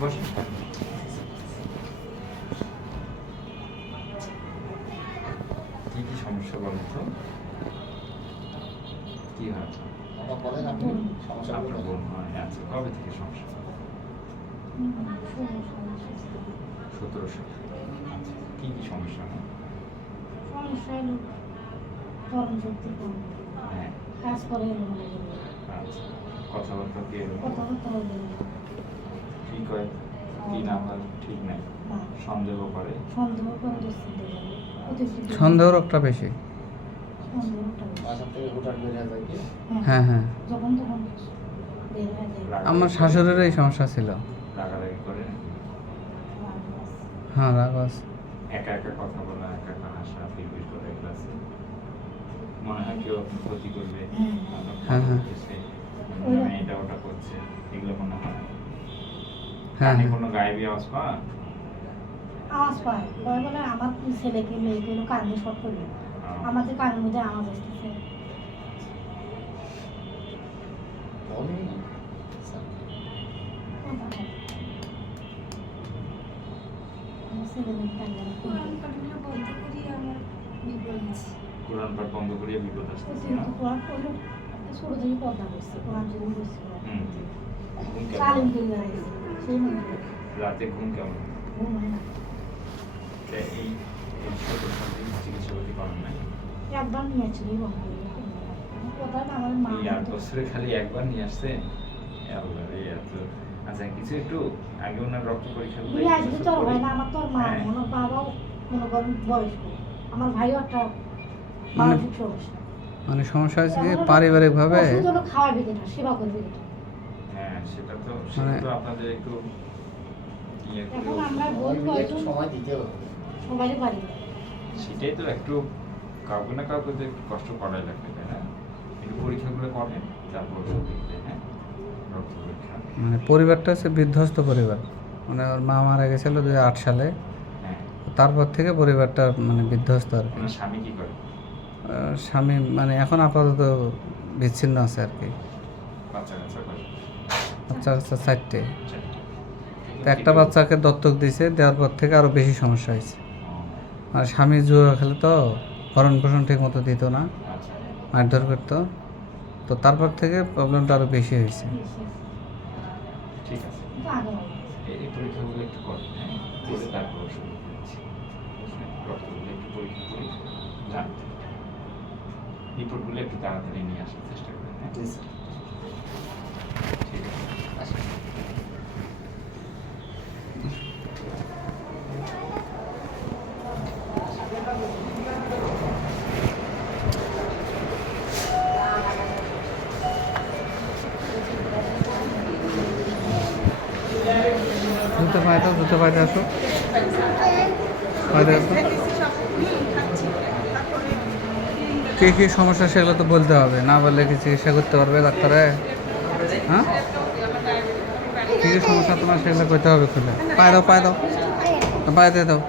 বসে কি কি সমস্যা বলেন তো কি হয় বলেন আপনি সমস্যা আপনার বোন হয় আচ্ছা কবে থেকে সমস্যা সতেরোশো আচ্ছা কি কি সমস্যা হয় সমস্যা হলো কর্ম শক্তি কম হ্যাঁ কাজ করে আচ্ছা কথাবার্তা দিয়ে কথাবার্তা হলো কি কয় কি না হয় ঠিক নাই সন্দেহ করে। সন্দেহ করে রোগটা বেশি। হয়ে যায় কি? হ্যাঁ। হ্যাঁ হয়ে। আমার শাশুড়ির এই সমস্যা ছিল। রাগারাগি করে? হ্যাঁ রাগ আছে। একা একা কথা বলা একা একা হাসা বিড়বিড় করে ক্লাসে মনে হয় কেউ ক্ষতি করবে। হ্যাঁ। হ্যাঁ, হ্যাঁ। এটা ওটা করছে। এগুলো মনে হয় হ্যাঁ। কানে হ্যাঁ কোনো গায়েবী আওয়াজ পান আওয়াজ পায়। কয় বলে আমার ছেলেকে মেয়েকে হলো কানে শট করবে আমাদের কানের মধ্যে আওয়াজ আসতেছে। ছেলে মেয়ে কানে কোরআন পাঠ বন্ধ করিয়ে বিপদ আসতেছে না? কোরআন পড়ল ছোট থেকে পর্দা করছে কোরআন যদি করছে? কালিম মনে করে রাতে ঘুম কেমন? ঘুম হয় না। তা এই এই ছোট সন্তান চিকিৎসা করতে পারেন না একবার নিয়েছিলি বন্ধ করে কোথায় আমার মা আট বছরে খালি একবার নিয়ে আসছে? আল্লাহ রে এত আচ্ছা কিছু একটু আগে ওনার রক্ত পরীক্ষা করে নিয়ে করে- ভাই না আমার তোর মা হ্যাঁ। বাবাও মনে করেন বয়স্ক। আমার ভাইও একটা মানে- মানসিক সমস্যা। মানে সমস্যা হয়েছে কি? পারিবারিকভাবে খাওয়াবে কিনা সেবা করবে। হ্যাঁ সেটা তো সেটা মানে- তো আপনাদের একটু ইয়ে এখন আমরা সবাই বোন মিলে একটু কয়জন সময় দিতে হবে। সবাই পারি সেটাই তো একটু কাউকে না কাউকে তো একটু কষ্ট করাই লাগবে তাই না? একটু পরীক্ষাগুলো করেন তারপর হ্যাঁ? মানে পরিবারটা হচ্ছে বিধ্বস্ত পরিবার। মানে ওর মা মারা গেছিল দুই আট সালে। হ্যাঁ। তারপর থেকে পরিবারটা মানে বিধ্বস্ত আর কি। স্বামী কি করে? স্বামী মানে এখন আপাতত বিচ্ছিন্ন আছে আর কি। বাচ্চা কাচ্চা করে। বাচ্চা কাচ্চা চারটে। একটা বাচ্চাকে দত্তক দিছে, দেওয়ার পর থেকে আরও বেশি সমস্যা হয়েছে। আর স্বামী জুয়া খেলে তো ভরণ পোষণ ঠিক মতো দিত না, মারধর করতো। তো তারপর থেকে প্রবলেমটা আরও বেশি হয়েছে। আছে হ্যাঁ রিপোর্টগুলো একটু তাড়াতাড়ি নিয়ে আসার চেষ্টা করেন ঠিক আছে। জুতো পায়ে আসো। কী কী সমস্যা সেগুলো তো বলতে হবে। না বললে কি চিকিৎসা করতে পারবে ডাক্তারে? হ্যাঁ? কী কী সমস্যা তোমার? সেগুলো করতে হবে খুলে। পায়ে দাও পায়ে দাও। পায়ে দিয়ে দাও।